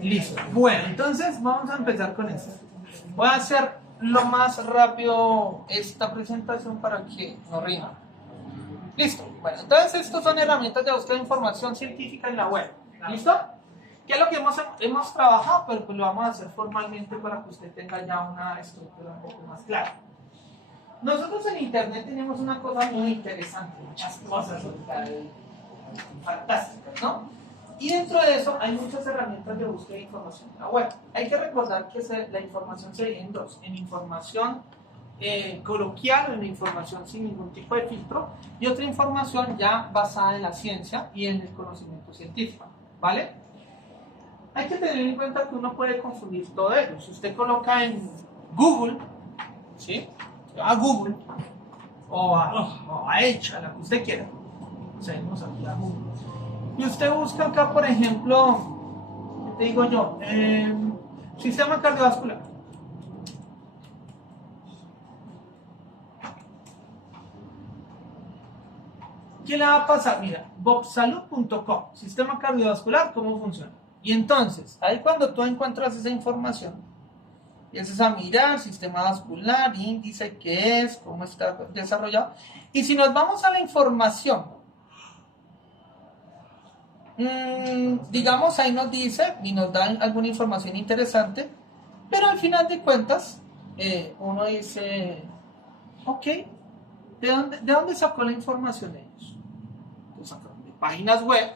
Listo. Bueno, entonces vamos a empezar con esto. Voy a hacer lo más rápido esta presentación para que no rinda. Listo. Bueno, entonces estas son herramientas de búsqueda de información científica en la web. ¿Listo? ¿Qué es lo que hemos trabajado? Pero pues lo vamos a hacer formalmente para que usted tenga ya una estructura un poco más clara. Nosotros en Internet tenemos una cosa muy interesante, muchas cosas fantásticas, ¿no? Y dentro de eso hay muchas herramientas de búsqueda de información en la web. Hay que recordar que la información se divide en dos, en información coloquial, en información sin ningún tipo de filtro, y otra información ya basada en la ciencia y en el conocimiento científico, ¿vale? Hay que tener en cuenta que uno puede confundir todo ello. Si usted coloca en Google, ¿sí? A Google o a Edge, a la que usted quiera, seguimos aquí a Google, y usted busca acá, por ejemplo, ¿qué te digo yo? Sistema cardiovascular. ¿Qué le va a pasar? Mira, bobsalud.com, sistema cardiovascular, ¿cómo funciona? Y entonces, ahí cuando tú encuentras esa información, empiezas a mirar sistema vascular, índice, qué es, cómo está desarrollado. Y si nos vamos a la información, digamos, ahí nos dice y nos dan alguna información interesante, pero al final de cuentas, uno dice, ok, ¿de dónde sacó la información ellos? Lo sacaron de páginas web,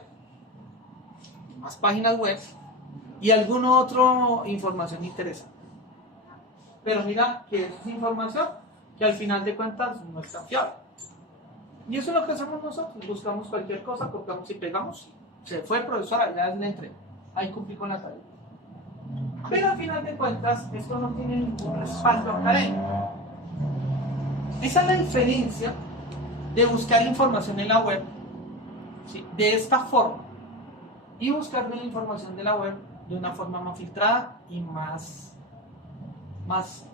más páginas web y alguna otra información interesante. Pero mira que es información que al final de cuentas no es tan fiable. Y eso es lo que hacemos nosotros, buscamos cualquier cosa, copiamos y pegamos. Se fue profesora, ya le entregué, ahí cumplí con la tarea. Pero al final de cuentas esto no tiene ningún respaldo académico. Esa es la diferencia de buscar información en la web, ¿sí?, de esta forma, y buscar la información de la web de una forma más filtrada y más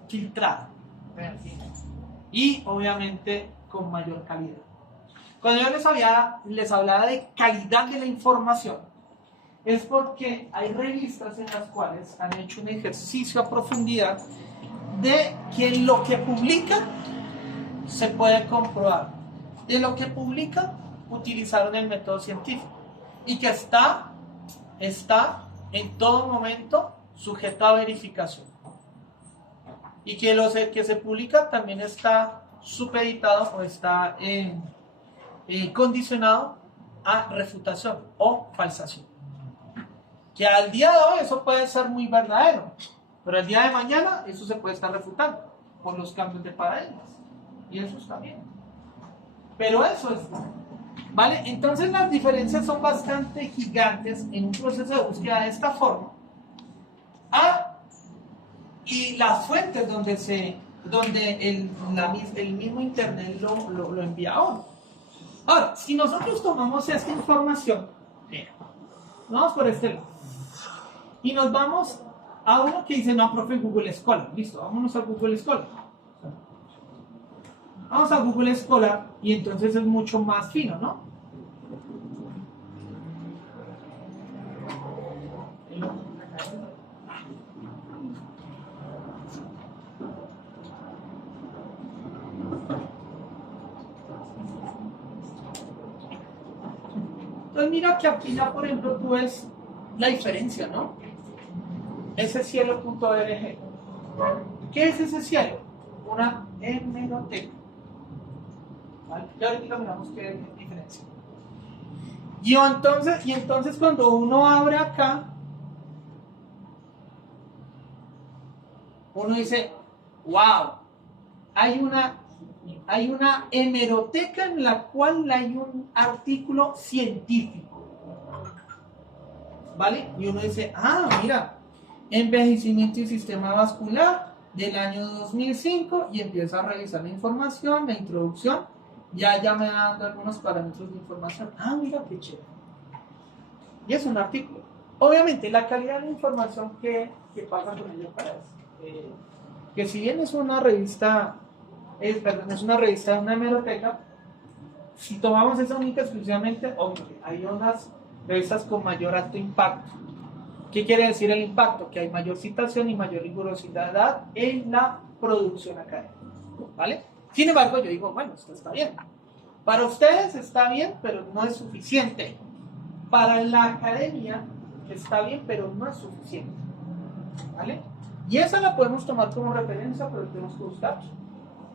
filtrada, y obviamente con mayor calidad. Cuando yo les hablaba de calidad de la información, es porque hay revistas en las cuales han hecho un ejercicio a profundidad de que lo que publican se puede comprobar. De lo que publican utilizaron el método científico y que está en todo momento sujeto a verificación. Y que lo que se publica también está supeditado o está condicionado a refutación o falsación. Que al día de hoy eso puede ser muy verdadero, pero el día de mañana eso se puede estar refutando por los cambios de paradigmas. Y eso está bien. Pero eso es, ¿vale? Entonces las diferencias son bastante gigantes en un proceso de búsqueda de esta forma. Y las fuentes donde el mismo internet lo envía a uno. Ahora, si nosotros tomamos esta información, vamos por este lado, y nos vamos a uno que dice, no, profe, Google Scholar. Listo, vámonos a Google Scholar. Vamos a Google Scholar y entonces es mucho más fino, ¿no? Entonces mira que aquí ya, por ejemplo, tú ves la diferencia, ¿no? Ese cielo.org. ¿Qué es ese cielo? Una hemeroteca. ¿Vale? Ya ahorita miramos qué diferencia. Y entonces cuando uno abre acá, uno dice, wow, hay una hemeroteca en la cual hay un artículo científico, ¿vale? Y uno dice, mira, envejecimiento y sistema vascular del año 2005, y empieza a revisar la información, la introducción, ya me da dando algunos parámetros de información. Mira qué chévere. y es un artículo. Obviamente, la calidad de la información que pasa con ello para eso. Que si bien es una revista, es una revista de una hemeroteca, si tomamos esa única exclusivamente, hombre, hay unas revistas con mayor alto impacto. ¿Qué quiere decir el impacto? Que hay mayor citación y mayor rigurosidad en la producción académica, ¿vale? Sin embargo, yo digo, bueno, esto está bien. Para ustedes está bien, pero no es suficiente. Para la academia está bien, pero no es suficiente, ¿vale? Y esa la podemos tomar como referencia, pero tenemos que buscar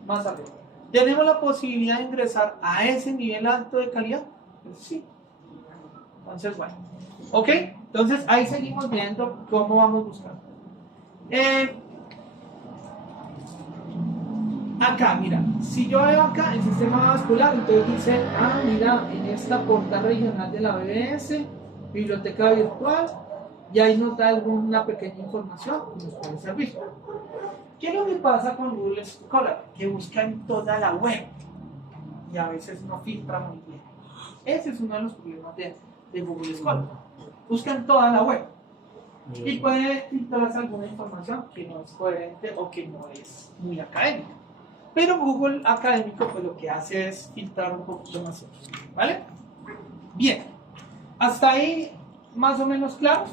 más arriba. ¿Tenemos la posibilidad de ingresar a ese nivel alto de calidad? Pues sí. Entonces, bueno. ¿Ok? Entonces, ahí seguimos viendo cómo vamos buscando. Acá, mira, si yo veo acá el sistema vascular, entonces dice, mira, en esta portal regional de la BBS, biblioteca virtual, y ahí nos da alguna pequeña información que nos puede servir. ¿Qué es lo que pasa con Google Scholar? Que busca en toda la web y a veces no filtra muy bien. Ese es uno de los problemas de Google Scholar. Busca en toda la web y puede filtrarse alguna información que no es coherente o que no es muy académica. Pero Google Académico pues lo que hace es filtrar un poquito más, ¿vale? Bien, hasta ahí más o menos claros.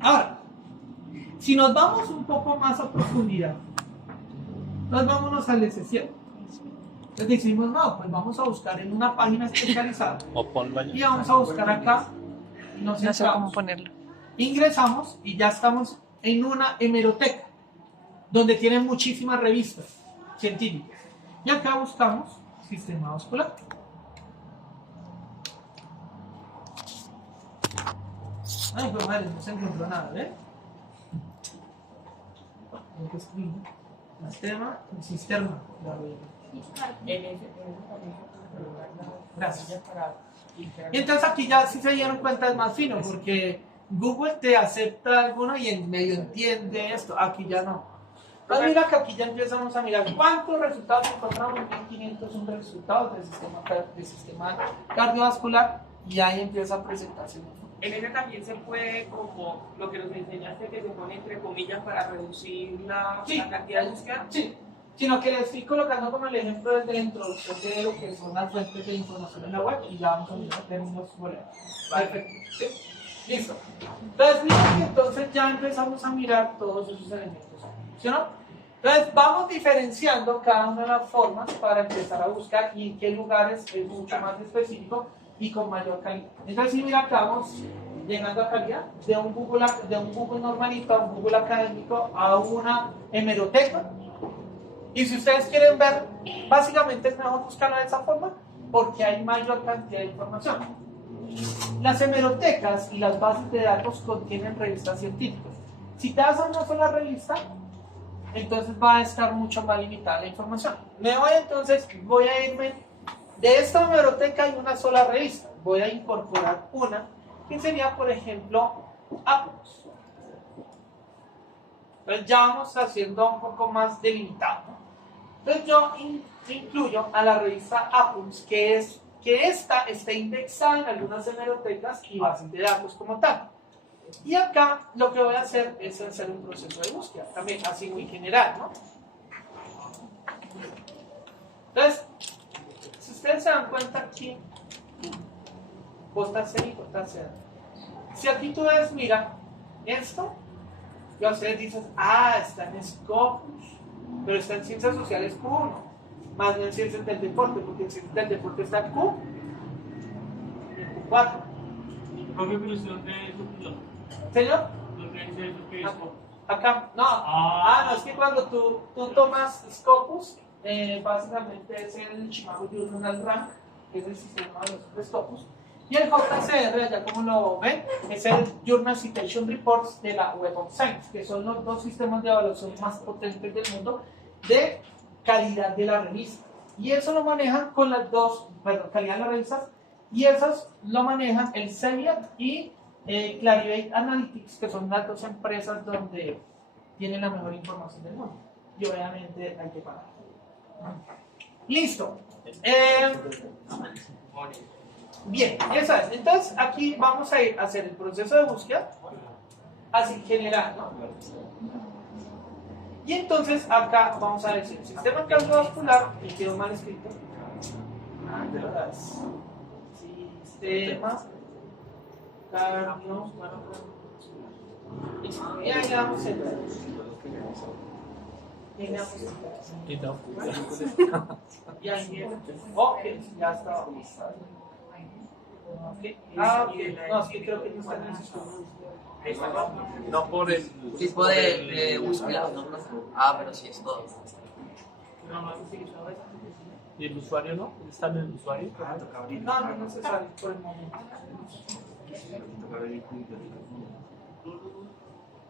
Ahora, si nos vamos un poco más a profundidad, nos vámonos al S7. Entonces decimos, no, pues vamos a buscar en una página especializada y vamos a buscar acá y nos No sé cómo ponerlo. ingresamos y ya estamos en una hemeroteca donde tienen muchísimas revistas científicas. Y acá buscamos sistema vascular. Ay, pues madre, no se encontró nada, ¿eh? Sistema. Gracias. Y entonces aquí ya si se dieron cuenta es más fino porque Google te acepta alguno y en medio entiende esto. Aquí ya no. Pues mira que aquí ya empezamos a mirar cuántos resultados encontramos. 1501 resultados del sistema cardiovascular y ahí empieza a presentarse. En ese también se puede, como lo que nos enseñaste, que se pone entre comillas para reducir la cantidad de búsqueda. Sí, sino que le estoy colocando como el ejemplo desde la introducción de lo que son las fuentes de información en la web y ya vamos a mirar términos boletos. Perfecto, ¿sí? Listo. Entonces, miren que entonces ya empezamos a mirar todos esos elementos, ¿sí o no? Entonces, vamos diferenciando cada una de las formas para empezar a buscar y en qué lugares es mucho más específico y con mayor calidad. Entonces, si mira, acá vamos llegando a calidad de un Google normalito a un Google académico a una hemeroteca. Y si ustedes quieren ver, básicamente es mejor buscarlo de esa forma porque hay mayor cantidad de información. Las hemerotecas y las bases de datos contienen revistas científicas. Si te das a una sola revista, entonces va a estar mucho más limitada la información. Voy a irme de esta hemeroteca hay una sola revista. Voy a incorporar una que sería, por ejemplo, Apus. Entonces ya vamos haciendo un poco más delimitado. Entonces yo incluyo a la revista Apus, que esta está indexada en algunas hemerotecas y bases de datos como tal. Y acá lo que voy a hacer es hacer un proceso de búsqueda, también así muy general, ¿no? Entonces, si ustedes se dan cuenta aquí, posta C y posta C. Si aquí tú ves, mira, esto, y ustedes dicen, está en Scopus, pero está en Ciencias Sociales Q1, más no en Ciencias del Deporte, porque en Ciencias del Deporte está en Q, y en Q4. ¿Propio que usted de eso? ¿Señor? ¿Lo que dice eso que es Scopus? Acá, no. No, es que cuando tú tomas Scopus, básicamente es el Chicago Journal Rank, que es el sistema de los Scopus, y el JCR, allá como lo ven, es el Journal Citation Reports de la Web of Science, que son los dos sistemas de evaluación más potentes del mundo de calidad de la revista. Y eso lo manejan con las dos, calidad de las revistas, y esos lo manejan el CELIAC y Clarivate Analytics, que son las dos empresas donde tienen la mejor información del mundo. Y obviamente hay que pagar. Listo. Bien, ya sabes. Entonces aquí vamos a ir a hacer el proceso de búsqueda, así general, ¿no? Y entonces acá vamos a decir sistema cardiovascular, y quedó mal escrito. Sistema cardiovascular. Y ahí vamos a entrar. Y ahí viene. Ok, ya está. Okay. Ok, no, es que creo que no está en el sistema. No por el Tipo de búsqueda, ¿no? Ah, pero sí es todo. ¿Y el usuario no? ¿Está en el usuario? No, no es necesario por el momento.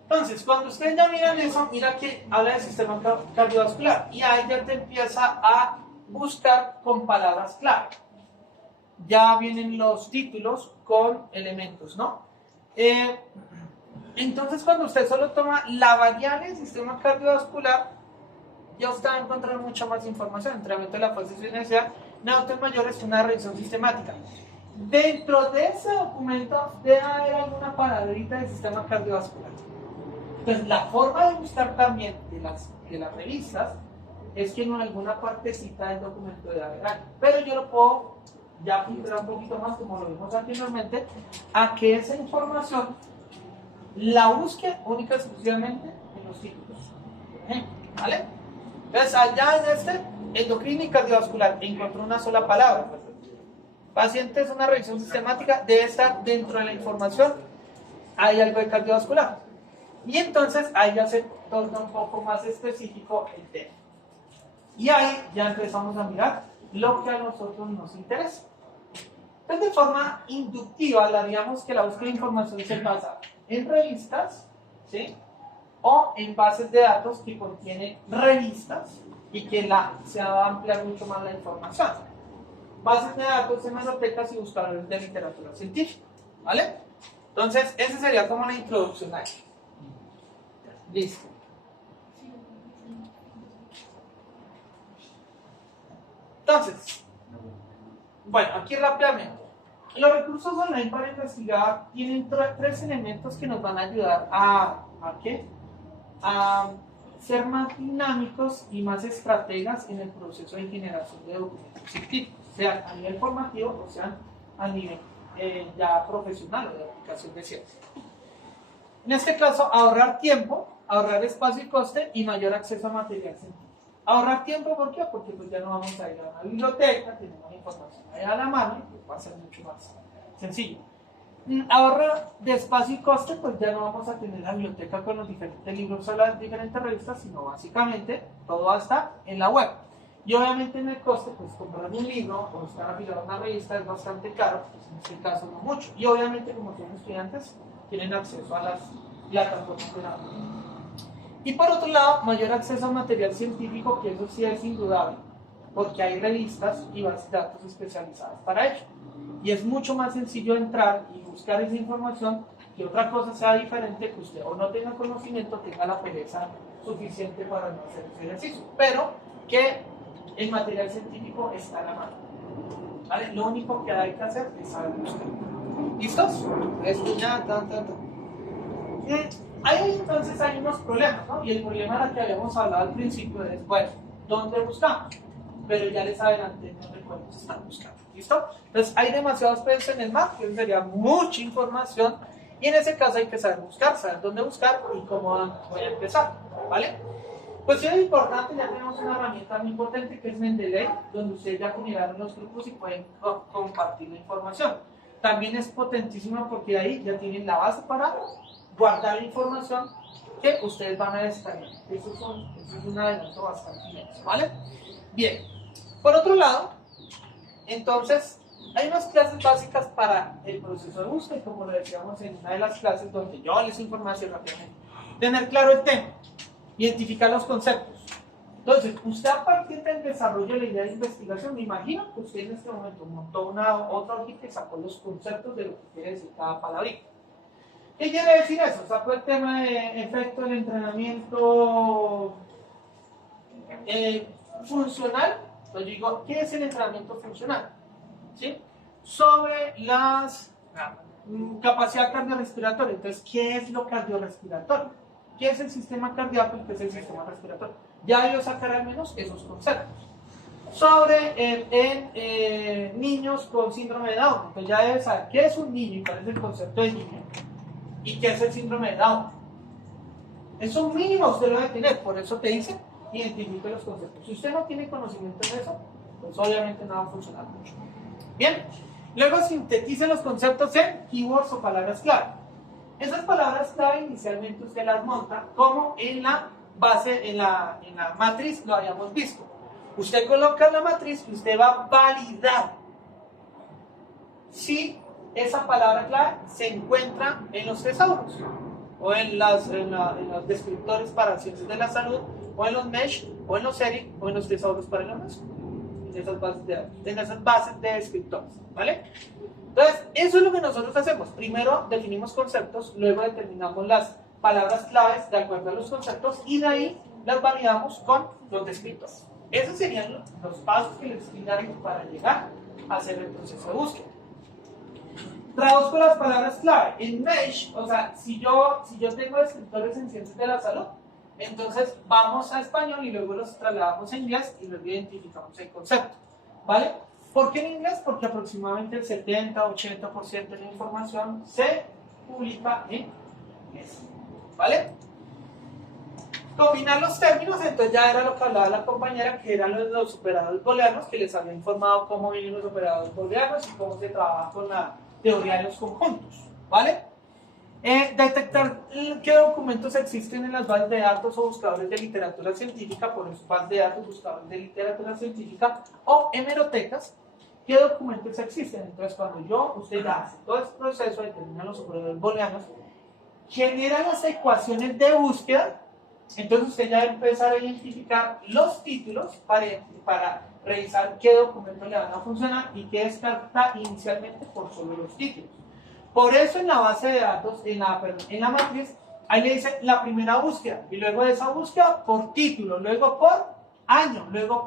Entonces, cuando ustedes ya miran eso, mira que habla del sistema cardiovascular y ahí ya te empieza a buscar con palabras clave. Ya vienen los títulos con elementos, ¿no? Entonces, cuando usted solo toma la variable del sistema cardiovascular, ya usted va a encontrar mucha más información. Entrenamiento de la fase financiera, adultos mayores, una revisión sistemática. Dentro de ese documento debe haber alguna palabrita del sistema cardiovascular. Entonces, la forma de buscar también de las revistas es que en alguna partecita del documento debe haber algo. Pero yo lo puedo ya filtrar un poquito más, como lo vimos anteriormente, a que esa información la busque única y exclusivamente en los títulos. ¿Vale? Entonces, allá en endocrino y cardiovascular, encontró una sola palabra. Paciente es una revisión sistemática, debe estar dentro de la información, hay algo de cardiovascular. Y entonces ahí ya se torna un poco más específico el tema. Y ahí ya empezamos a mirar lo que a nosotros nos interesa. Entonces, de forma inductiva, haríamos que la búsqueda de información se basa en revistas, ¿sí? O en bases de datos que contienen revistas y que se va a ampliar mucho más la información. Bases de datos, hemerotecas y buscadores de literatura científica, ¿vale? Entonces, esa sería como la introducción ahí. Listo. Entonces, bueno, aquí rápidamente. Los recursos online para investigar tienen tres elementos que nos van a ayudar a ¿qué? A ser más dinámicos y más estrategas en el proceso de generación de documentos científicos, sea a nivel formativo o sea a nivel ya profesional o de aplicación de ciencia. En este caso, ahorrar tiempo, ahorrar espacio y coste y mayor acceso a material científico. Ahorrar tiempo, ¿por qué? Porque pues ya no vamos a ir a una biblioteca, tenemos información ahí a la mano y pues va a ser mucho más sencillo. Ahorrar de espacio y coste, pues ya no vamos a tener la biblioteca con los diferentes libros o las diferentes revistas, sino básicamente todo va a estar en la web. Y obviamente en el coste, pues comprar un libro o estar afiliado a una revista es bastante caro, pues en este caso no mucho. Y obviamente como son estudiantes, tienen acceso a las plataformas de la web. Y por otro lado, mayor acceso a material científico, que eso sí es indudable, porque hay revistas y bases de datos especializadas para ello. Y es mucho más sencillo entrar y buscar esa información que otra cosa sea diferente, que usted o no tenga conocimiento, tenga la pereza suficiente para no hacer ese ejercicio. Pero que el material científico está a la mano. ¿Vale? Lo único que hay que hacer es saber buscar. ¿Listos? Esto ya, Ahí entonces hay unos problemas, ¿no? Y el problema del que habíamos hablado al principio es, bueno, ¿dónde buscamos? Pero ya les adelanté dónde podemos estar buscando, ¿listo? Entonces hay demasiados pesos en el mar, que sería mucha información, y en ese caso hay que saber buscar, saber dónde buscar y cómo voy a empezar, ¿vale? Pues es importante, ya tenemos una herramienta muy potente que es Mendeley, donde ustedes ya generaron los grupos y pueden compartir la información. También es potentísima porque ahí ya tienen la base para guardar la información que ustedes van a necesitar. Eso es un adelanto bastante inmenso, ¿vale? Bien, por otro lado, entonces, hay unas clases básicas para el proceso de búsqueda, como lo decíamos en una de las clases donde yo les informé así rápidamente. Tener claro el tema, identificar los conceptos. Entonces, usted a partir del desarrollo de la idea de investigación, me imagino que usted en este momento montó otra hojita y sacó los conceptos de lo que quiere decir cada palabrita. ¿Qué quiere decir eso? Sacó el tema de efecto del entrenamiento funcional. Entonces digo, ¿qué es el entrenamiento funcional? ¿Sí? sobre las capacidad cardiorrespiratoria. Entonces, ¿qué es lo cardiorrespiratorio? ¿Qué es el sistema cardíaco y qué es el sistema respiratorio? Ya debió sacar al menos esos conceptos. Sobre niños con síndrome de Down, entonces ya debes saber qué es un niño y cuál es el concepto de niño y qué es el síndrome de Down. Eso mínimo usted lo debe tener, por eso te dice identifique los conceptos. Si usted no tiene conocimiento de eso, pues obviamente no va a funcionar mucho. Bien, luego sintetice los conceptos en keywords o palabras clave. Esas palabras clave inicialmente usted las monta como en la base, en la matriz lo habíamos visto. Usted coloca la matriz y usted va a validar si esa palabra clave se encuentra en los tesauros o en los descriptores para ciencias de la salud o en los MESH o en los ERIC o en los tesauros para la UNESCO, en esas bases de descriptores, ¿vale? Entonces, eso es lo que nosotros hacemos. Primero definimos conceptos, luego determinamos las palabras claves de acuerdo a los conceptos y de ahí las validamos con los descriptores. Esos serían los pasos que les explicaré para llegar a hacer el proceso de búsqueda. Traduzco las palabras clave. En MESH, o sea, si yo tengo descriptores en ciencias de la salud, entonces vamos a español y luego los trasladamos a inglés y luego identificamos el concepto, ¿vale? ¿Por qué en inglés? Porque aproximadamente el 70-80% de la información se publica en inglés, ¿vale? Combinar los términos, entonces ya era lo que hablaba la compañera, que eran los operadores booleanos, que les había informado cómo vienen los operadores booleanos y cómo se trabaja con la teoría de los conjuntos, ¿vale? Detectar qué documentos existen en las bases de datos o buscadores de literatura científica, por eso bases de datos, buscadores de literatura científica o hemerotecas, qué documentos existen. Entonces cuando usted ya hace todo este proceso, determina los operadores booleanos, genera las ecuaciones de búsqueda, entonces usted ya va a empezar a identificar los títulos para revisar qué documentos le van a funcionar y qué descarta inicialmente por solo los títulos. Por eso en la base de datos, en la matriz, ahí le dice la primera búsqueda y luego de esa búsqueda por título, luego por año, luego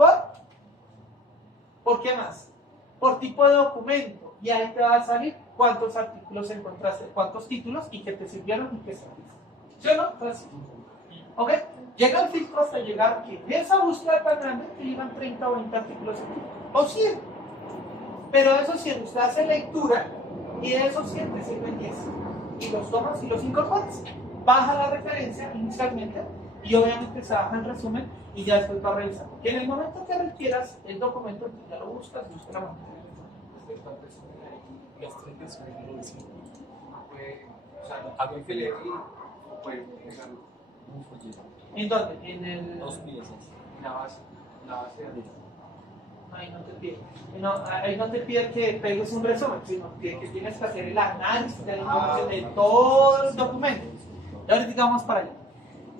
¿por qué más? Por tipo de documento, y ahí te va a salir cuántos artículos encontraste, cuántos títulos y que te sirvieron y que serviste. ¿Sí o no? Entonces, ¿ok? Llega el filtro hasta llegar que de esa búsqueda tan grande te llegan 30 o 20 artículos o 100. Pero de esos 100 usted hace lectura y de esos 100 te sirven 10. Y los tomas y los incorporas. Baja la referencia inicialmente y obviamente se baja el resumen y ya después va a revisar. Y en el momento que requieras el documento, ya lo buscas y buscas la manera. Las 30 son no puede, o sea, algo que leer y puede dejarlo un folleto. ¿En dónde? En el... Dos piezas. La base de datos. Ahí no te pide. No, ahí no te pide que pegues un resumen, sino que tienes que hacer el análisis de la información de todos los documentos. Y ahorita vamos para allá.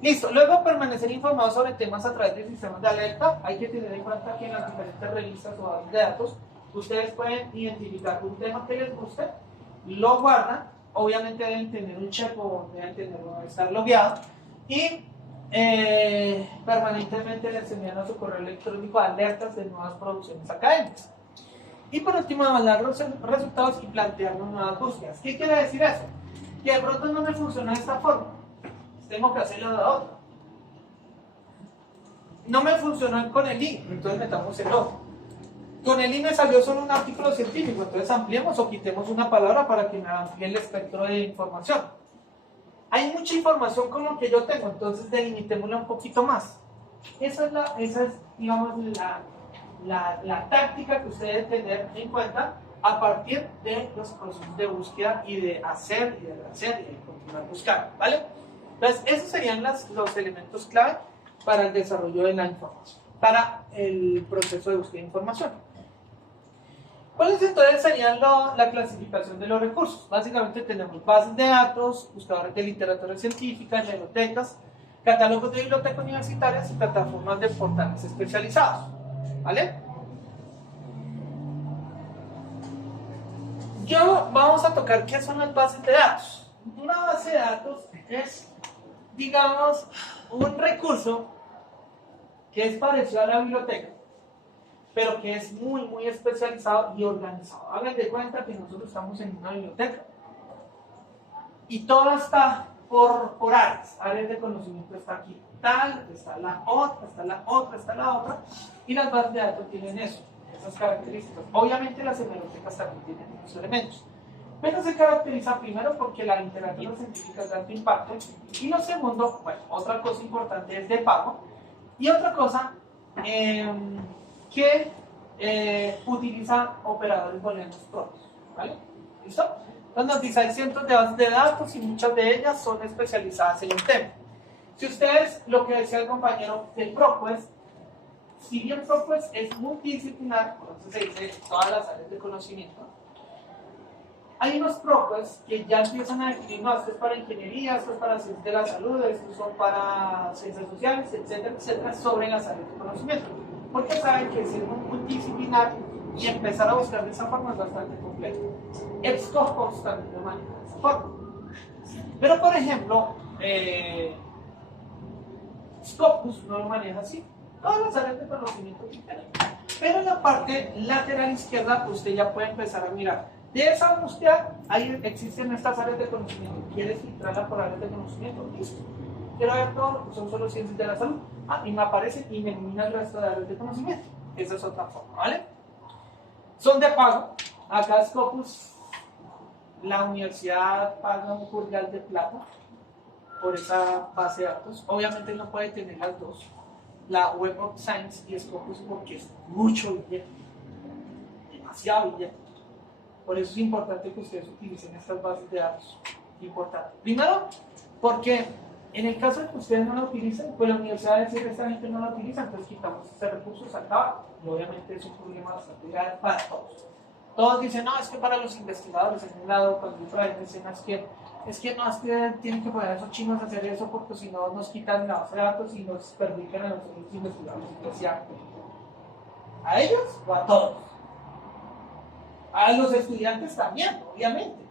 Listo. Luego, permanecer informado sobre temas a través de sistemas de alerta. Hay que tener en cuenta que en las diferentes revistas o bases de datos, ustedes pueden identificar un tema que les guste, lo guardan, obviamente deben tener un check o deben estar logueados y permanentemente les envían a su correo electrónico alertas de nuevas producciones académicas. Y por último, evaluar los resultados y plantear nuevas búsquedas. ¿Qué quiere decir eso? Que de pronto no me funciona de esta forma, tengo que hacerlo de otra. No me funcionó con el I, entonces metamos el otro. Con el I me salió solo un artículo científico, entonces ampliemos o quitemos una palabra para que me amplíe el espectro de información. Hay mucha información con lo que yo tengo, entonces delimitémosla un poquito más. Esa es digamos, la táctica que usted debe tener en cuenta a partir de los procesos de búsqueda y de hacer y de rehacer y de continuar buscando, ¿vale? Entonces, esos serían los elementos clave para el desarrollo de la información, para el proceso de búsqueda de información. ¿Cuáles entonces serían la clasificación de los recursos? Básicamente tenemos bases de datos, buscadores de literatura científica, bibliotecas, catálogos de bibliotecas universitarias y plataformas de portales especializados, ¿vale? Vamos a tocar qué son las bases de datos. Una base de datos es, digamos, un recurso que es parecido a la biblioteca, pero que es muy, muy especializado y organizado. Hagan de cuenta que nosotros estamos en una biblioteca y todo está por áreas de conocimiento está aquí, tal, está la otra, está la otra, está la otra, y las bases de datos tienen eso, esas características. Obviamente las bibliotecas también tienen esos elementos, pero se caracteriza primero porque la literatura científica es de alto impacto, y lo segundo, bueno, otra cosa importante es de pago, y otra cosa que utiliza operadores booleanos propios, ¿vale? ¿Listo? Entonces nos dice, hay cientos de bases de datos y muchas de ellas son especializadas en un tema. Si ustedes, lo que decía el compañero del ProQuest, si bien ProQuest es multidisciplinar, entonces se dice todas las áreas de conocimiento, hay unos ProQuest que ya empiezan a definir, no, esto es para ingeniería, esto es para ciencias de la salud, esto son para ciencias sociales, etcétera, etcétera, sobre las áreas de conocimiento. Porque saben que si es multidisciplinar y empezar a buscar de esa forma es bastante complejo. Scopus también lo maneja de esa forma. Pero, por ejemplo, Scopus no lo maneja así. Todas las áreas de conocimiento que tenemos. Pero en la parte lateral izquierda, usted ya puede empezar a mirar. De esa búsqueda, ahí existen estas áreas de conocimiento. ¿Quieres filtrarla por áreas de conocimiento? Listo. Quiero ver todo lo que son solo ciencias de la salud. Ah, y me aparece y me elimina el resto de áreas de conocimiento. Esa es otra forma, ¿vale? Son de pago. Acá Scopus, la universidad paga un purgal de plata por esa base de datos. Obviamente no puede tener las dos, la Web of Science y Scopus, porque es mucho billete, demasiado billete. Por eso es importante que ustedes utilicen estas bases de datos. Importante. Primero, porque en el caso de que ustedes no la utilicen, pues la universidad va a decir que esta gente no la utiliza, entonces quitamos ese recurso, se acaba, y obviamente es un problema bastante grave para todos. Todos dicen, no, es que para los investigadores, en un lado, cuando traen escenas que es que no, es que tienen que poner a esos chinos a hacer eso porque si no nos quitan la base de datos y nos perjudican a nosotros investigadores. ¿A ellos o a todos? A los estudiantes también, obviamente.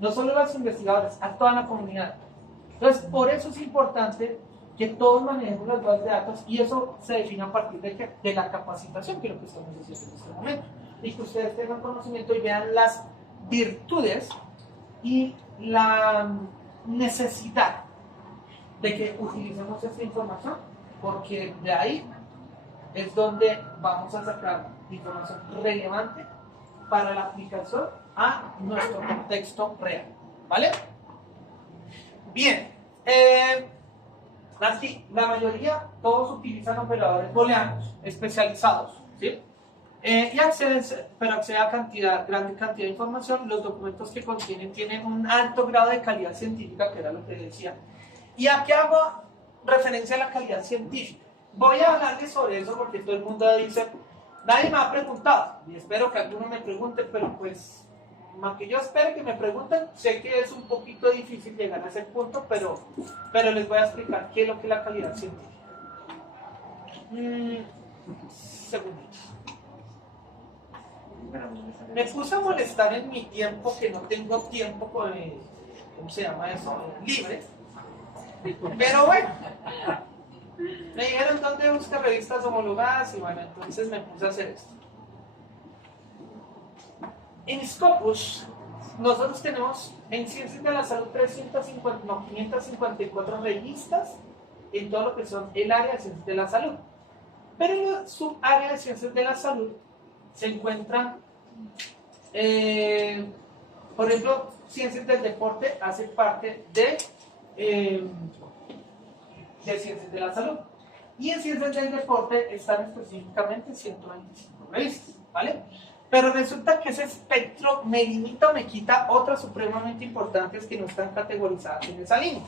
No solo a los investigadores, a toda la comunidad. Entonces, por eso es importante que todos manejemos las bases de datos y eso se define a partir de la capacitación, que es lo que estamos haciendo en este momento. Y que ustedes tengan conocimiento y vean las virtudes y la necesidad de que utilicemos esta información, porque de ahí es donde vamos a sacar información relevante para la aplicación a nuestro contexto real, ¿vale? Bien, aquí la mayoría, todos utilizan operadores booleanos especializados, ¿sí? Y acceden a grande cantidad de información. Los documentos que contienen tienen un alto grado de calidad científica, que era lo que decía. ¿Y a qué hago referencia a la calidad científica? Voy a hablarles sobre eso porque todo el mundo dice, nadie me ha preguntado, y espero que alguno me pregunte, pero pues, aunque yo espero que me pregunten, sé que es un poquito difícil llegar a ese punto, pero les voy a explicar qué es lo que es la calidad científica. Segundito. Me puse a molestar en mi tiempo, que no tengo tiempo con el, ¿cómo se llama eso? Libre. Pero bueno, me dijeron dónde buscar revistas homologadas y bueno, entonces me puse a hacer esto. En Scopus, nosotros tenemos en Ciencias de la Salud 554 revistas en todo lo que son el área de Ciencias de la Salud. Pero en la subárea de Ciencias de la Salud se encuentran, por ejemplo, Ciencias del Deporte hace parte de Ciencias de la Salud. Y en Ciencias del Deporte están específicamente 125 revistas, ¿vale? Pero resulta que ese espectro me limita o me quita otras supremamente importantes que no están categorizadas en esa línea.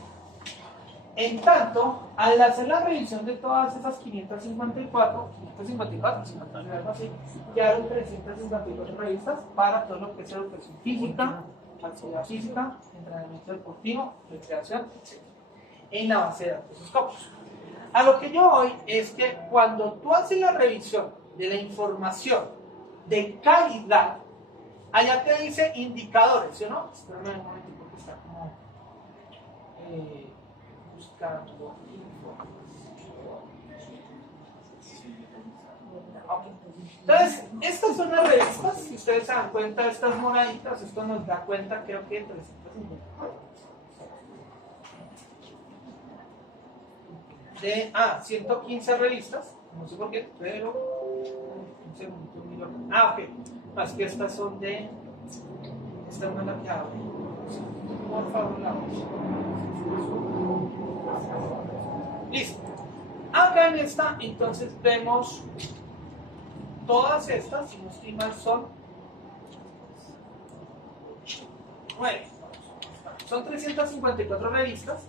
En tanto, al hacer la revisión de todas esas 554, algo así, quedaron 354 revistas para todo lo que es educación física, actividad física, entrenamiento deportivo, recreación, etc. En la base de datos Scopus. A lo que yo voy es que cuando tú haces la revisión de la información de calidad, allá te dice indicadores, ¿sí o no? Espérame un momento porque está como buscando información. Ok. Entonces, estas son las revistas, si ustedes se dan cuenta, estas moraditas, esto nos da cuenta, creo que 350. De 115 revistas, no sé por qué, pero un segundo, miro. Ok, más que estas son de esta es una la que abre. Por favor, la voz. Listo. Acá en esta, entonces vemos todas estas, si no estoy mal, son 9. Son 354 revistas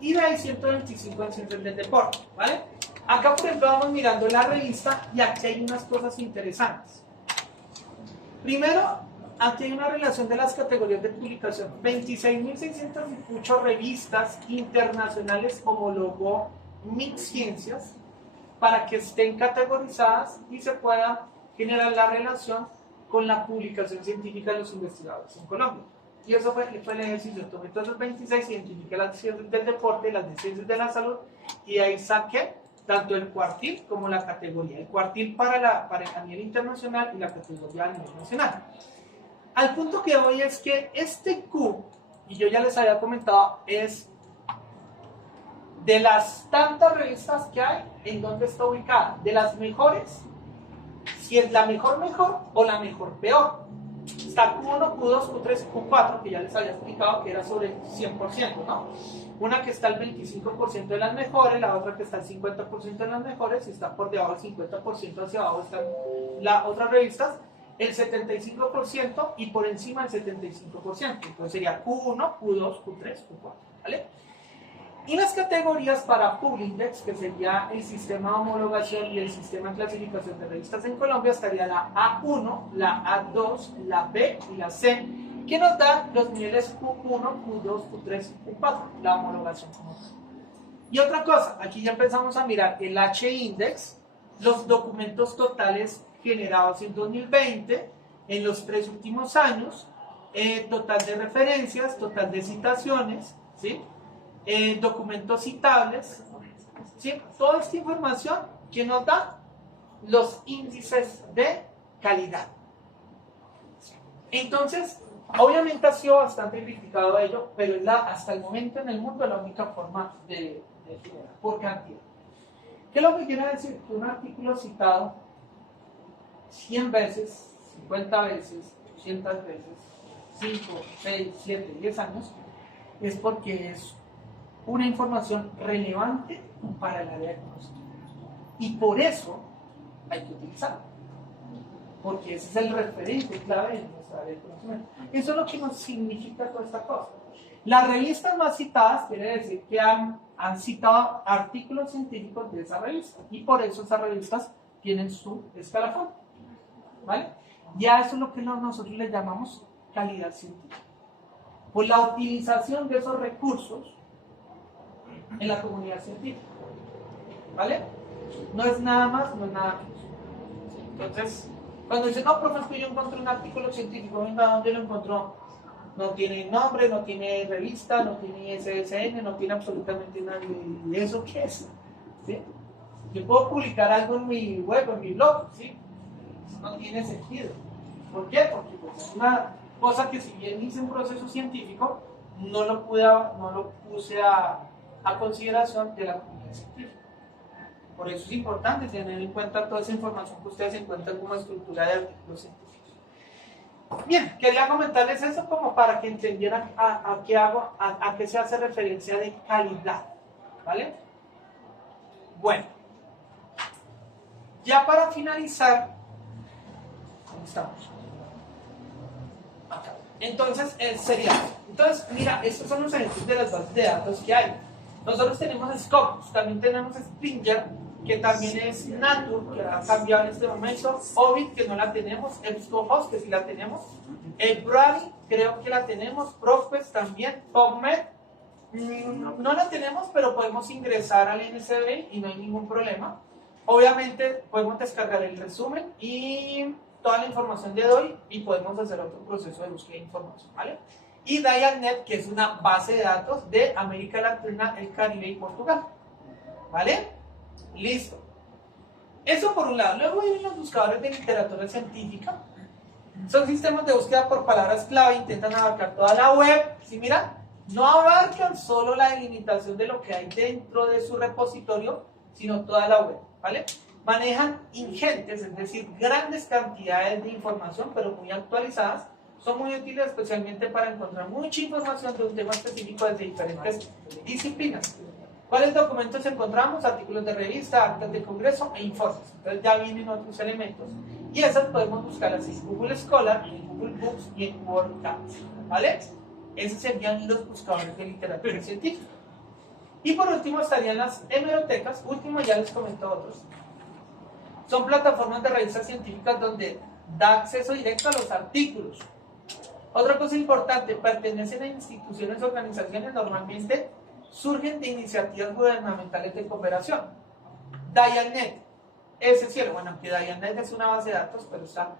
y de ahí 125 en ciencias del deporte, ¿vale? Acá, por ejemplo, vamos mirando la revista y aquí hay unas cosas interesantes. Primero, aquí hay una relación de las categorías de publicación. 26.608 revistas internacionales homologó MINCiencias para que estén categorizadas y se pueda generar la relación con la publicación científica de los investigadores en Colombia. Y eso fue el ejercicio. Tomé todos los 26, identifiqué las ciencias del deporte, las de ciencias de la salud, y ahí saqué tanto el cuartil como la categoría. El cuartil para el nivel internacional y la categoría a nivel nacional. Al punto que voy es que este Q, y yo ya les había comentado, es de las tantas revistas que hay, en dónde está ubicada, de las mejores, si es la mejor o la mejor peor. Está Q1, Q2, Q3 y Q4, que ya les había explicado que era sobre el 100%, ¿no? Una que está al 25% de las mejores, la otra que está al 50% de las mejores, y está por debajo del 50% hacia abajo están las otras revistas, el 75% y por encima el 75%. Entonces sería Q1, Q2, Q3, Q4, ¿vale? Y las categorías para Publindex, que sería el sistema de homologación y el sistema de clasificación de revistas en Colombia, estaría la A1, la A2, la B y la C, que nos dan los niveles Q1, Q2, Q3 y Q4, la homologación como tal. Y otra cosa, aquí ya empezamos a mirar el H-Index, los documentos totales generados en 2020, en los 3 últimos años, total de referencias, total de citaciones, ¿sí? Documentos citables, ¿sí? Toda esta información que nos da los índices de calidad. Entonces, obviamente ha sido bastante criticado ello, pero es hasta el momento en el mundo la única forma de generar por cantidad. ¿Qué es lo que quiere decir? Que un artículo citado 100 veces, 50 veces, 200 veces, 5, 6, 7, 10 años, es porque es una información relevante para el área de conocimiento. Y por eso hay que utilizarla. Porque ese es el referente clave de nuestra área de conocimiento. Eso es lo que nos significa toda esta cosa. Las revistas más citadas quiere decir que han citado artículos científicos de esa revista. Y por eso esas revistas tienen su escalafón. ¿Vale? Ya eso es lo que nosotros le llamamos calidad científica. Por la utilización de esos recursos en la comunidad científica, ¿vale? No es nada más, no es nada menos. Entonces, cuando dicen, no, profe, es que yo encontré un artículo científico, venga, ¿dónde lo encontró? No tiene nombre, no tiene revista, no tiene ISSN, no tiene absolutamente nada. ¿Y eso qué es? ¿Sí? Yo puedo publicar algo en mi web, en mi blog, ¿sí? Eso no tiene sentido. ¿Por qué? Porque pues, es una cosa que si bien hice un proceso científico, no lo puse a consideración de la comunidad científica. Por eso es importante tener en cuenta toda esa información que ustedes encuentran como estructura de artículos científicos. Bien, quería comentarles eso como para que entendieran a qué se hace referencia de calidad, ¿vale? Bueno, ya para finalizar, ¿dónde estamos? Acá. Entonces, entonces, mira, estos son los ejemplos de las bases de datos que hay. Nosotros tenemos Scopus, también tenemos Springer, que también es Nature, que ha cambiado en este momento, Ovid, que no la tenemos, EBSCOhost, que sí la tenemos, Brady, creo que la tenemos, Profes también, PubMed, no la tenemos, pero podemos ingresar al NSB y no hay ningún problema. Obviamente podemos descargar el resumen y toda la información de hoy y podemos hacer otro proceso de búsqueda de información, ¿vale? Y DialNet, que es una base de datos de América Latina, el Caribe y Portugal, ¿vale? Listo. Eso por un lado. Luego vienen los buscadores de literatura científica. Son sistemas de búsqueda por palabras clave, intentan abarcar toda la web. ¿Sí mira? No abarcan solo la delimitación de lo que hay dentro de su repositorio, sino toda la web, ¿vale? Manejan ingentes, es decir, grandes cantidades de información, pero muy actualizadas. Son muy útiles especialmente para encontrar mucha información de un tema específico desde diferentes disciplinas. ¿Cuáles documentos encontramos? Artículos de revista, actas de congreso e informes. Entonces ya vienen otros elementos. Y esas podemos buscarlas en Google Scholar, en Google Books y en WordCamps, ¿vale? Esos serían los buscadores de literatura científica. Y por último estarían las hemerotecas. Último, ya les comento otros. Son plataformas de revistas científicas donde da acceso directo a los artículos. Otra cosa importante, pertenecen a instituciones o organizaciones, normalmente surgen de iniciativas gubernamentales de cooperación. DIANet, ese cielo, bueno, aunque DIANet es una base de datos, pero están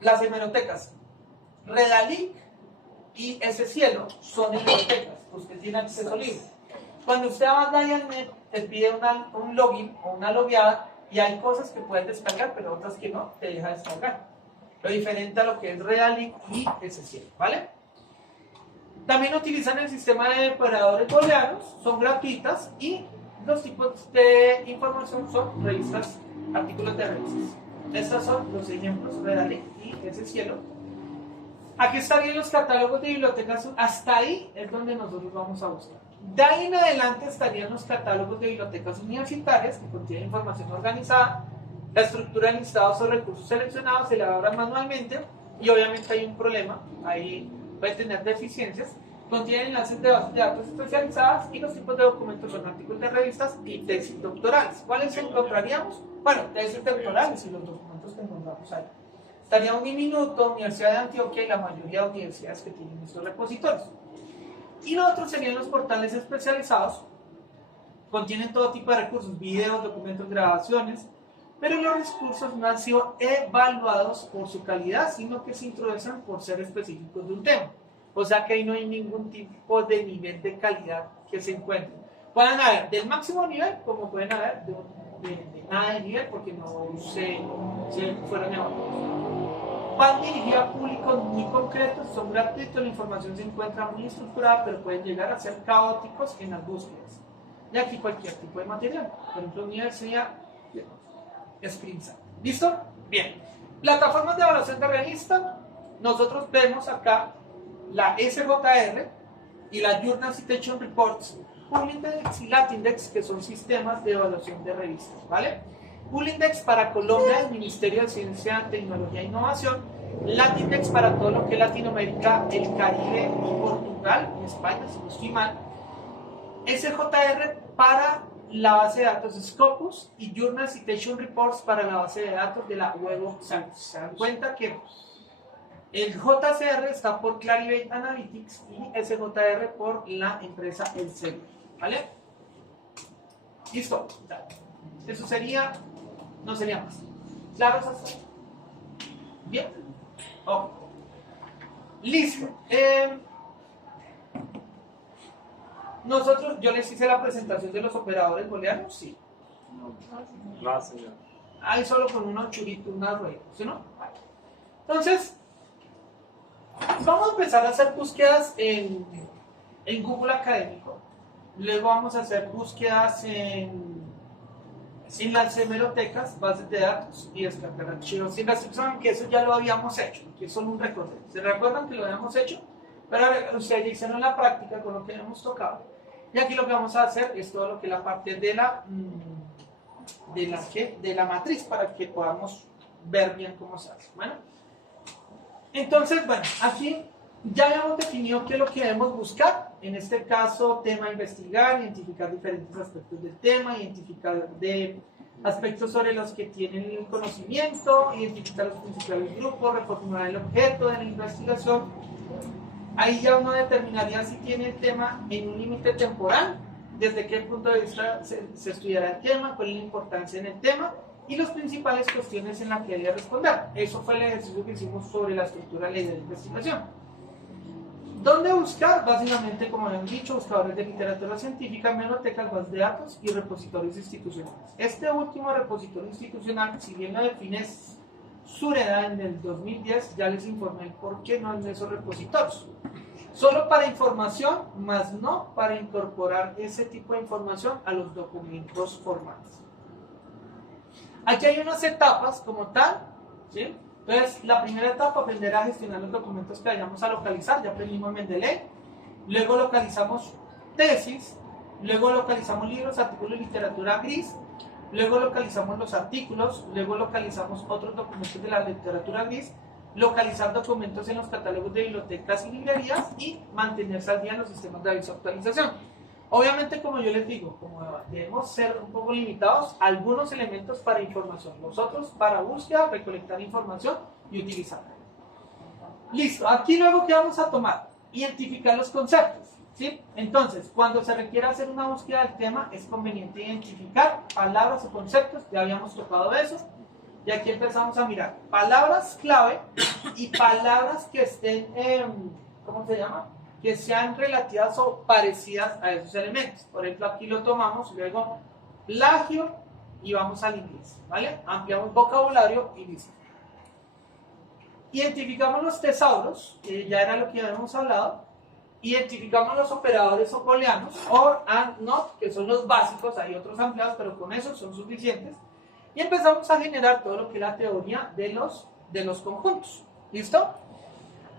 las hemerotecas. Redalic y ese cielo son hemerotecas, usted tiene acceso libre. Cuando usted va a DIANet, te pide un login o una logueada y hay cosas que puedes descargar, pero otras que no, te deja descargar. Lo diferente a lo que es Redalic y ese cielo, ¿vale? También utilizan el sistema de operadores booleanos, son gratuitas y los tipos de información son revistas, artículos de revistas. Estos son los ejemplos, Redalic y ese cielo. Aquí estarían los catálogos de bibliotecas, hasta ahí es donde nosotros vamos a buscar. De ahí en adelante estarían los catálogos de bibliotecas universitarias que contienen información organizada, la estructura de listados o recursos seleccionados se elaboran manualmente y obviamente hay un problema, ahí puede tener deficiencias, contienen enlaces de bases de datos especializadas y los tipos de documentos son artículos de revistas y tesis doctorales. ¿Cuáles encontraríamos? Bueno, tesis doctorales y los documentos que encontramos ahí. Estaría Uniminuto, Universidad de Antioquia y la mayoría de universidades que tienen estos repositorios. Y los otros serían los portales especializados, contienen todo tipo de recursos, videos, documentos, grabaciones, pero los recursos no han sido evaluados por su calidad, sino que se introducen por ser específicos de un tema. O sea que ahí no hay ningún tipo de nivel de calidad que se encuentre. Pueden haber del máximo nivel, como pueden haber de nada de nivel, porque no se fueron evaluados. Van dirigidos a públicos muy concretos, son gratuitos, la información se encuentra muy estructurada, pero pueden llegar a ser caóticos en las búsquedas. Y aquí cualquier tipo de material, por ejemplo, universidad, screenshot. ¿Listo? Bien. Plataformas de evaluación de revista. Nosotros vemos acá la SJR y la Journal Citation Reports, Publindex y Latindex, que son sistemas de evaluación de revistas, ¿vale? Publindex para Colombia, el Ministerio de Ciencia, Tecnología e Innovación. Latindex para todo lo que es Latinoamérica, el Caribe y Portugal, en España, si no estoy mal. SJR para la base de datos Scopus y Journal Citation Reports para la base de datos de la Web of Science. Se dan cuenta que el JCR está por Clarivate Analytics y SJR por la empresa Elsevier, ¿vale? Listo. Eso sería, no sería más. ¿Claro, hasta? Bien. Ok. Listo. Nosotros, yo les hice la presentación de los operadores booleanos, sí. No, señor. Ahí solo con unos churitos, unas ruedas, ¿sí no? Entonces, vamos a empezar a hacer búsquedas en Google Académico. Luego vamos a hacer búsquedas en las hemerotecas, bases de datos y descargar archivos sin restricción, que eso ya lo habíamos hecho, que es solo un recorrido. ¿Se recuerdan que lo habíamos hecho? Pero ustedes ya hicieron la práctica con lo que hemos tocado. Y aquí lo que vamos a hacer es todo lo que es la parte de la matriz para que podamos ver bien cómo se hace. Bueno, entonces, bueno, aquí ya habíamos definido qué es lo que debemos buscar. En este caso, tema a investigar, identificar diferentes aspectos del tema, identificar aspectos sobre los que tienen el conocimiento, identificar los principales grupos, reformular el objeto de la investigación. Ahí ya uno determinaría si tiene el tema en un límite temporal, desde qué punto de vista se estudiará el tema, cuál es la importancia en el tema y las principales cuestiones en las que debe responder. Eso fue el ejercicio que hicimos sobre la estructura de la investigación. ¿Dónde buscar? Básicamente, como habían dicho, buscadores de literatura científica, bibliotecas, bases de datos y repositorios institucionales. Este último repositorio institucional, si bien lo define Sureda en el 2010, ya les informé por qué no en esos repositorios. Solo para información, más no para incorporar ese tipo de información a los documentos formales. Aquí hay unas etapas como tal, ¿sí? Entonces, la primera etapa, aprender a gestionar los documentos que vayamos a localizar. Ya aprendimos Mendeley. Luego localizamos tesis. Luego localizamos libros, artículos y literatura gris. Luego localizamos los artículos. Luego localizamos otros documentos de la literatura gris. Localizar documentos en los catálogos de bibliotecas y librerías. Y mantenerse al día en los sistemas de aviso de actualización. Obviamente, como yo les digo, como debemos ser un poco limitados, algunos elementos para información, los otros para búsqueda, recolectar información y utilizarla. Listo, aquí luego ¿qué vamos a tomar? Identificar los conceptos, ¿sí? Entonces, cuando se requiere hacer una búsqueda del tema, es conveniente identificar palabras o conceptos, ya habíamos tocado eso, y aquí empezamos a mirar palabras clave y palabras que estén, ¿cómo se llama? Que sean relativas o parecidas a esos elementos. Por ejemplo, aquí lo tomamos, luego plagio y vamos al inglés, ¿vale? Ampliamos vocabulario y listo. Identificamos los tesauros, que ya era lo que ya habíamos hablado. Identificamos los operadores o booleanos, or, and, not, que son los básicos, hay otros ampliados, pero con esos son suficientes. Y empezamos a generar todo lo que es la teoría de los conjuntos. ¿Listo?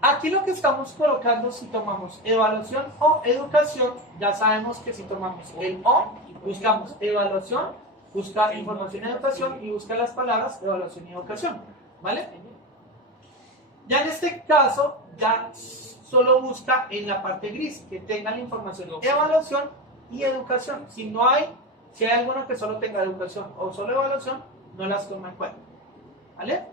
Aquí lo que estamos colocando, si tomamos evaluación o educación, ya sabemos que si tomamos el O, buscamos evaluación, busca información y educación y busca las palabras evaluación y educación, ¿vale? Ya en este caso, ya solo busca en la parte gris, que tenga la información evaluación y educación. Si hay alguna que solo tenga educación o solo evaluación, no las toma en cuenta, ¿vale?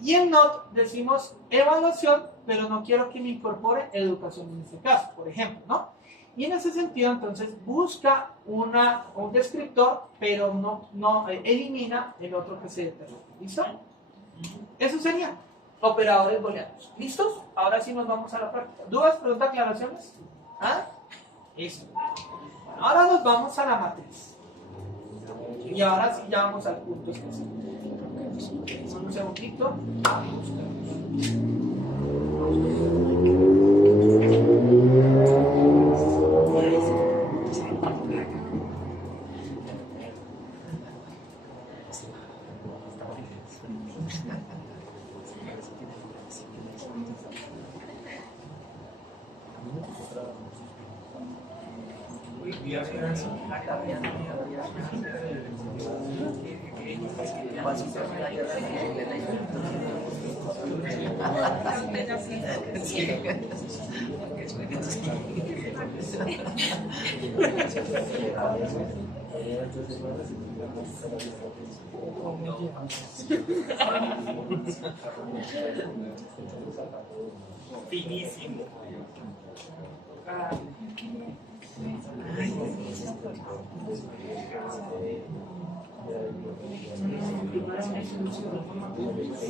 Y en NOT decimos evaluación, pero no quiero que me incorpore educación en este caso, por ejemplo, ¿no? Y en ese sentido, entonces, busca un descriptor, pero no elimina el otro que se determina. ¿Listo? Eso sería operadores booleanos. ¿Listos? Ahora sí nos vamos a la práctica. ¿Dudas, preguntas, aclaraciones? ¿Ah? Listo. Bueno, ahora nos vamos a la matriz. Y ahora sí ya vamos al punto específico. Un segundito. Finísimo.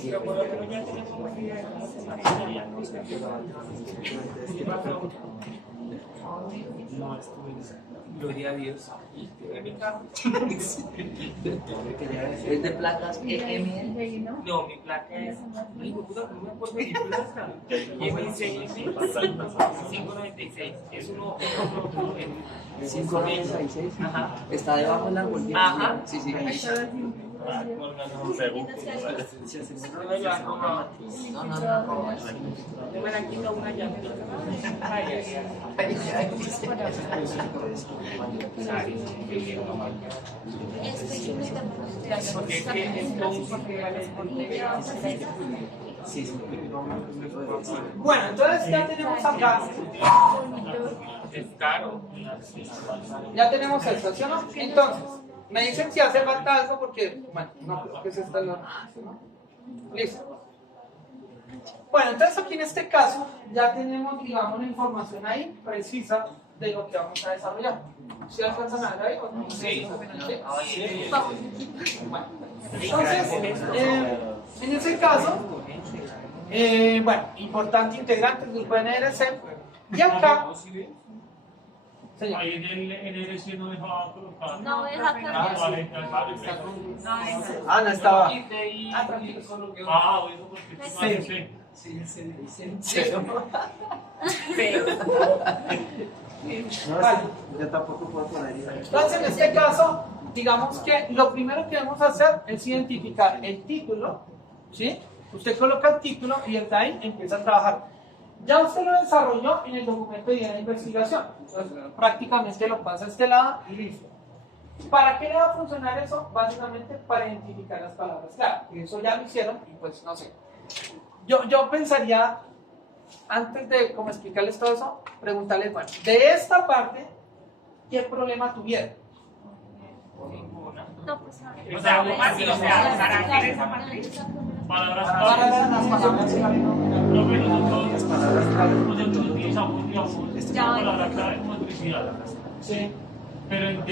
Pero por lo menos ya tenemos una idea de cómo se manejaría. Gloria a Dios. ¿Es de placas EML? No, mi placa es. Ay, puta, no me acuerdo de mi placa. M6 596. Es uno. 596. Ajá. Está debajo del árbol. Ajá. Sí, sí, ahí está. No, yo me la quito una llave. Porque es que es todo un papel Bueno, entonces ya tenemos acá. es caro. Ya tenemos esto, ¿sí o no? Entonces, me dicen si hace falta algo porque, bueno, no creo que se está ¿no? Listo. Bueno, entonces aquí en este caso ya tenemos, digamos, la información ahí precisa de lo que vamos a desarrollar. ¿Sí alcanzan a ver ahí o no? Sí. Bueno, entonces, en ese caso, bueno, importante integrantes del grupo NRC. Y acá, señor, Ahí en el S no dejaba colocar. No deja cambiar. Vale, Ah, no estaba. ah, tranquilo. Ah, bueno, porque tú Sí. parece. Vale. Yo tampoco puedo poner ahí. Entonces, en este caso, digamos que lo primero que debemos hacer es identificar el título, ¿sí? Usted coloca el título y desde ahí empieza a trabajar. Ya usted lo desarrolló en el documento de guía de investigación. Entonces, prácticamente lo pasa a este lado y listo. ¿Para qué le va a funcionar eso? Básicamente para identificar las palabras clave. Y eso ya lo hicieron y pues no sé. Yo pensaría, antes de como explicarles todo eso, preguntarles, bueno, de esta parte, ¿qué problema tuvieron? No, pues a ver. O sea, algo más, o sea, para hacer esa parte. Palabras Para claves. las palabras clave. Lo que nosotros utilizamos, digamos, Ya. palabra clave motricidad. Sí. Pero en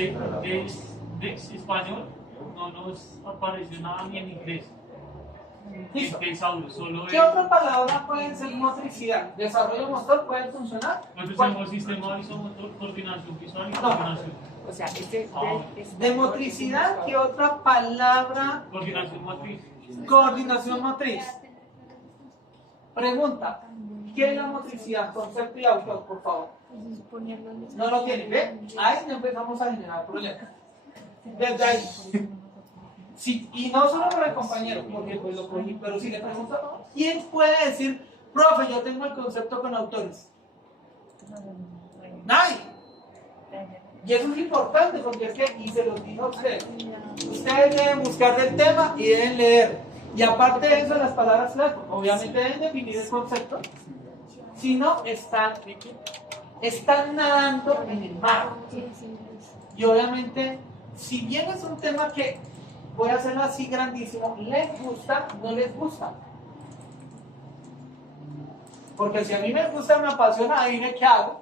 de español no nos apareció nada ni en inglés. Listo. En tesauro, solo ¿Qué otra palabra puede ser motricidad? ¿Desarrollo motor puede funcionar? nosotros ¿Cuál? tenemos sistema visomotor, coordinación visual y No. coordinación. O sea, De motricidad, ¿qué otra palabra? Coordinación motriz. Coordinación motriz. Pregunta, ¿qué es la motricidad? Concepto y autor, por favor. No lo tienen, ¿ven? Ahí no empezamos a generar problemas. Desde ahí. Sí, y no solo por el compañero, porque pues lo cogí, pero si le pregunto, ¿quién puede decir, profe, yo tengo el concepto con autores? Nadie. Y eso es importante porque es que, y se los digo a ustedes, ustedes deben buscar del tema y deben leer. Y aparte de eso, las palabras clave, obviamente deben definir el concepto. Si no, están nadando en el mar. Y obviamente, si bien es un tema que voy a hacerlo así grandísimo, les gusta, no les gusta. Porque si a mí me gusta, me apasiona, ahí ¿qué hago?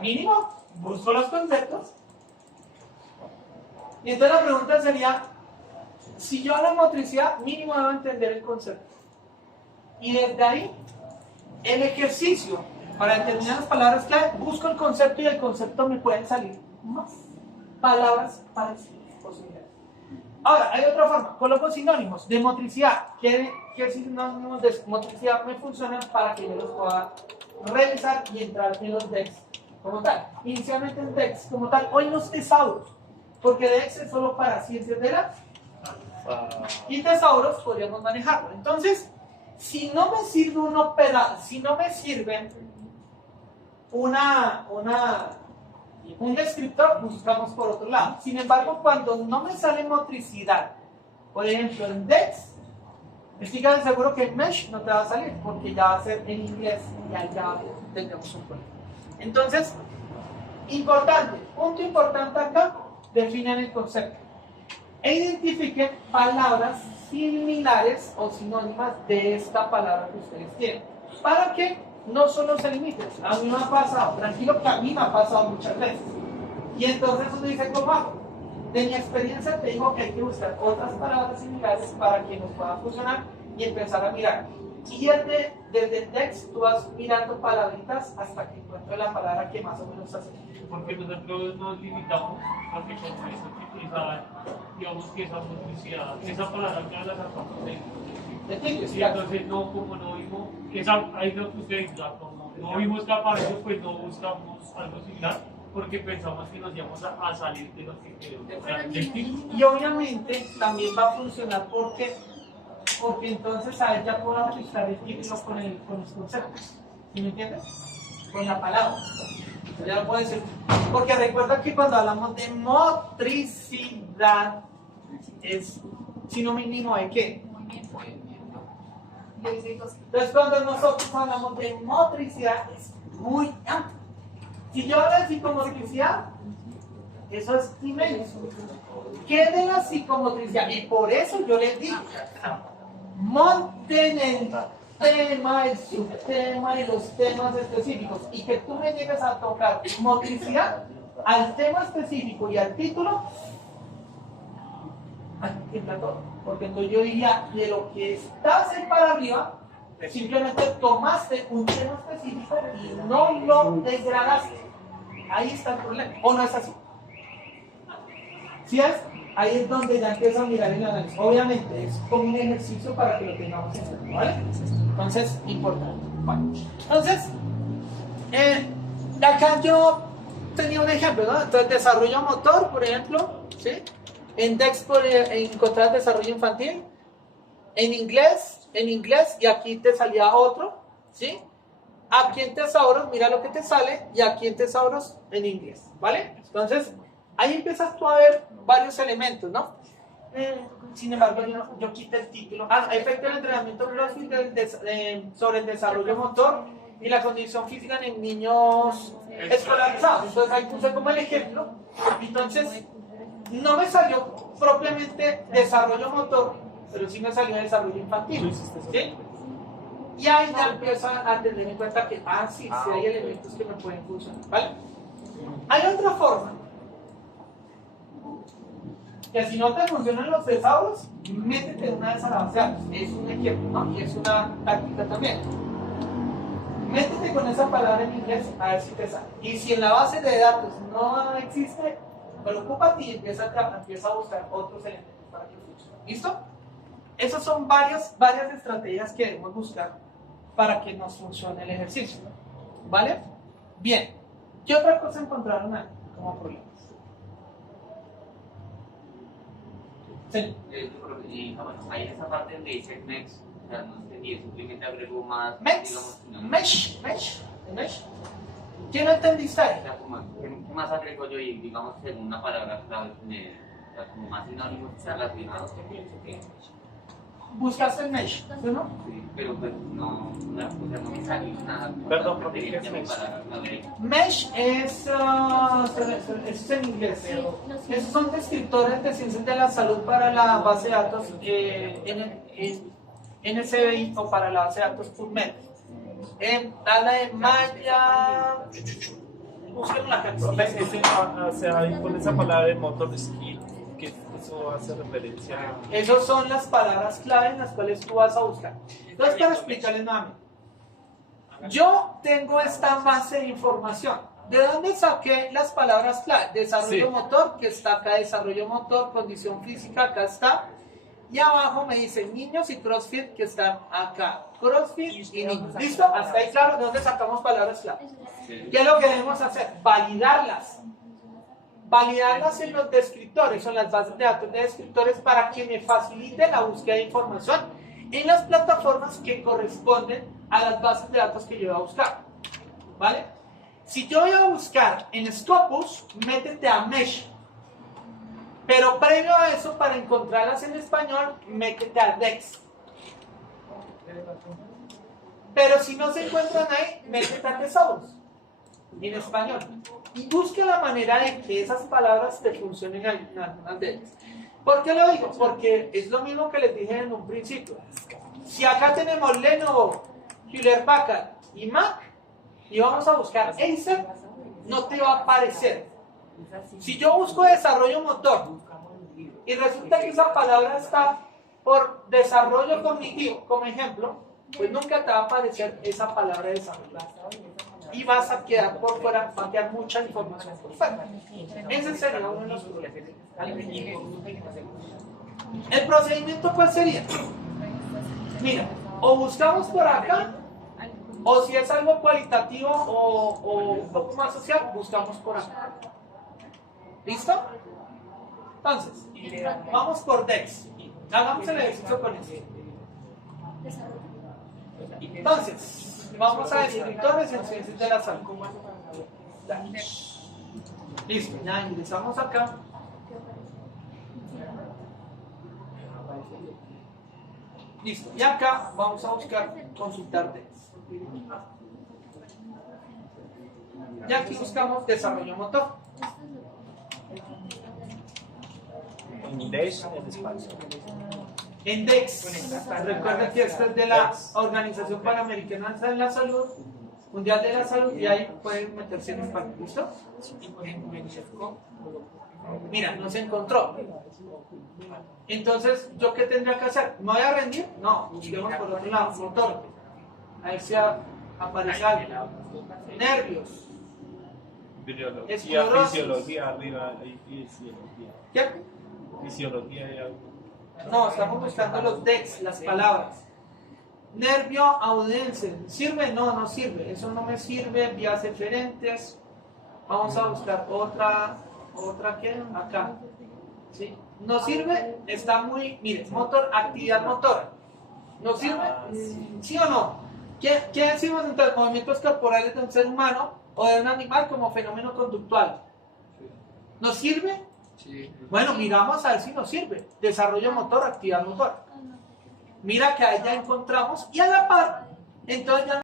Mínimo, busco los conceptos. Y entonces la pregunta sería, si yo hablo de motricidad, mínimo debo entender el concepto. Y desde ahí, el ejercicio para determinar las palabras clave, busco el concepto y del concepto me pueden salir más palabras parecidas. Ahora, hay otra forma, coloco sinónimos de motricidad. ¿Qué sinónimos de motricidad me funcionan para que yo los pueda revisar y entrar en los DEX como tal? Inicialmente en DEX como tal, o en los tesauros, porque DEX es solo para ciencias de la y tesauros podríamos manejarlo. Entonces, si no me sirve si no me sirve un descriptor, buscamos por otro lado. Sin embargo, cuando no me sale motricidad, por ejemplo en DEX, estoy casi seguro que en Mesh no te va a salir porque ya va a ser en inglés y allá tendremos un problema. Entonces, punto importante acá, definen el concepto e identifiquen palabras similares o sinónimas de esta palabra que ustedes tienen, para que no solo se limiten. A mí me ha pasado, tranquilo que a mí me ha pasado muchas veces, y entonces uno dice, ¿cómo hago? De mi experiencia te digo que hay que buscar otras palabras similares para que nos pueda funcionar y empezar a mirar. Y desde el text tú vas mirando palabritas hasta que encuentres la palabra que más o menos hace. Porque nosotros nos limitamos, porque como eso que utilizaban, digamos que esa motricidad, esa palabra que la sacamos de ¿Entiendes? y entonces no, como no vimos, ahí lo que usted dice, como no vimos que apareció, pues no buscamos algo similar, porque pensamos que nos íbamos a salir de lo que queremos. O sea, del título. Y obviamente también va a funcionar porque entonces a ella puedo ajustar el título con los conceptos. ¿Sí me entiendes? Con la palabra. Ya lo puedo decir. Porque recuerda que cuando hablamos de motricidad es sinónimo de qué. Entonces cuando nosotros hablamos de motricidad es muy amplio. Si yo hablo de psicomotricidad, eso es inmenso. ¿Qué de la psicomotricidad? Y por eso yo les digo, monten el tema, el subtema y los temas específicos, y que tú me llegues a tocar motricidad al tema específico y al título, aquí está todo. Porque entonces yo diría, de lo que estás ahí para arriba, Simplemente tomaste un tema específico y no lo degradaste. Ahí está el problema. ¿O no es así? ¿Sí es? Ahí es donde ya empieza a mirar el análisis. Obviamente es como un ejercicio para que lo tengamos en cuenta, ¿vale? Entonces, importante. Bueno, entonces, acá yo tenía un ejemplo, ¿no? Entonces, desarrollo motor, por ejemplo, ¿sí? En DEX por encontrar desarrollo infantil. En inglés, y aquí te salía otro, ¿sí? Aquí en tesauros, mira lo que te sale, y aquí en tesauros en inglés, ¿vale? Entonces, ahí empiezas tú a ver varios elementos, ¿no? Sin embargo, yo quité el título. Efecto del entrenamiento CrossFit sobre el desarrollo motor y la condición física en niños escolarizados. Entonces, ahí puse como el ejemplo. Entonces, no me salió propiamente desarrollo motor, pero sí me salió desarrollo infantil, ¿sí? Y ahí ya empiezo a tener en cuenta que, sí hay elementos que me pueden funcionar, ¿vale? Hay otra forma, que si no te funcionan los tesauros, métete en una de esas bases. Es un ejemplo, ¿no? Y es una táctica también. Métete con esa palabra en inglés a ver si te sale. Y si en la base de datos no existe, preocúpate y empieza a buscar otros elementos para que funcione. ¿Listo? Esas son varias estrategias que debemos buscar para que nos funcione el ejercicio. ¿Vale? Bien. ¿Qué otra cosa encontraron ahí como problemas? Sí. Bueno, hay esa parte donde dice next, o sea, no entendí, simplemente agrego más, digamos, Mesh. ¿Qué no entendiste ahí? o sea, ¿qué más agrego yo? Y digamos, según una palabra clave, o sea, como más sinónimos relacionados. Buscaste el mesh, ¿no? Sí, pero pues no, o sea, no me salió nada. Perdón, ¿por qué es mesh? Mesh es en inglés. Esos son descriptores de ciencias de la salud para la base de datos NCBI o para la base de datos PubMed. La de Maya. Busquen la canción. O sea, ahí con esa palabra de motor skill, que eso hace referencia a... Esas son las palabras clave en las cuales tú vas a buscar. Entonces, para explicarles nuevamente, yo tengo esta base de información. ¿De dónde saqué las palabras clave? Desarrollo motor, que está acá, desarrollo motor, condición física, acá está. Y abajo me dice niños y CrossFit, que están acá. CrossFit y niños. ¿Listo? Hasta ahí claro de dónde sacamos palabras clave. ¿Qué es lo que debemos hacer? Validarlas. Validarlas en los descriptores o en las bases de datos de descriptores para que me facilite la búsqueda de información en las plataformas que corresponden a las bases de datos que yo voy a buscar. ¿Vale? Si yo voy a buscar en Scopus, métete a Mesh. Pero previo a eso, para encontrarlas en español, métete a Dex. Pero si no se encuentran ahí, métete a Thesaurus en español. Y busca la manera de que esas palabras te funcionen en algunas de ellas. ¿Por qué lo digo? Porque es lo mismo que les dije en un principio. Si acá tenemos Lenovo, Hewlett Packard y Mac, y vamos a buscar Acer, no te va a aparecer. Si yo busco desarrollo motor y resulta que esa palabra está por desarrollo cognitivo, como ejemplo, pues nunca te va a aparecer esa palabra de desarrollo. Y vas a quedar por fuera, va a quedar mucha información por fuera. Ese sería uno de los problemas. ¿El procedimiento cuál sería? Mira, o buscamos por acá, o si es algo cualitativo o un poco más social, buscamos por acá. ¿Listo? Entonces, vamos por DEX. Hagamos el ejercicio con eso. Entonces, vamos a descriptores en ciencias de la salud. Listo, ya ingresamos acá. Listo, y acá vamos a buscar consultar DEX. Y aquí buscamos desarrollo motor. En Dash, en español. En DEX. Recuerda que esto es de la Organización Panamericana de la Salud, Mundial de la Salud, y ahí pueden meterse en español. ¿Listo? Mira, no se encontró. Entonces, ¿yo qué tendría que hacer? ¿Me voy a rendir? No, busquemos por otro lado, motor. Ahí se aparece algo. Nervios. Biología, Esclerosis. fisiología, arriba hay fisiología. ¿Qué? Fisiología hay algo. No, estamos buscando los DEX, las palabras. Nervio audense. ¿Sirve? No, no sirve. Eso no me sirve. Vías eferentes. Vamos a buscar otra que acá. ¿Sí? ¿No sirve? Está muy, mire, motor, actividad motora. ¿No sirve? ¿Sí o no? ¿Qué decimos entre los movimientos corporales de un ser humano o de un animal como fenómeno conductual? ¿Nos sirve? Sí. Bueno, miramos a ver si nos sirve. Desarrollo motor, actividad motora. Mira que ahí ya encontramos y a la par, entonces ya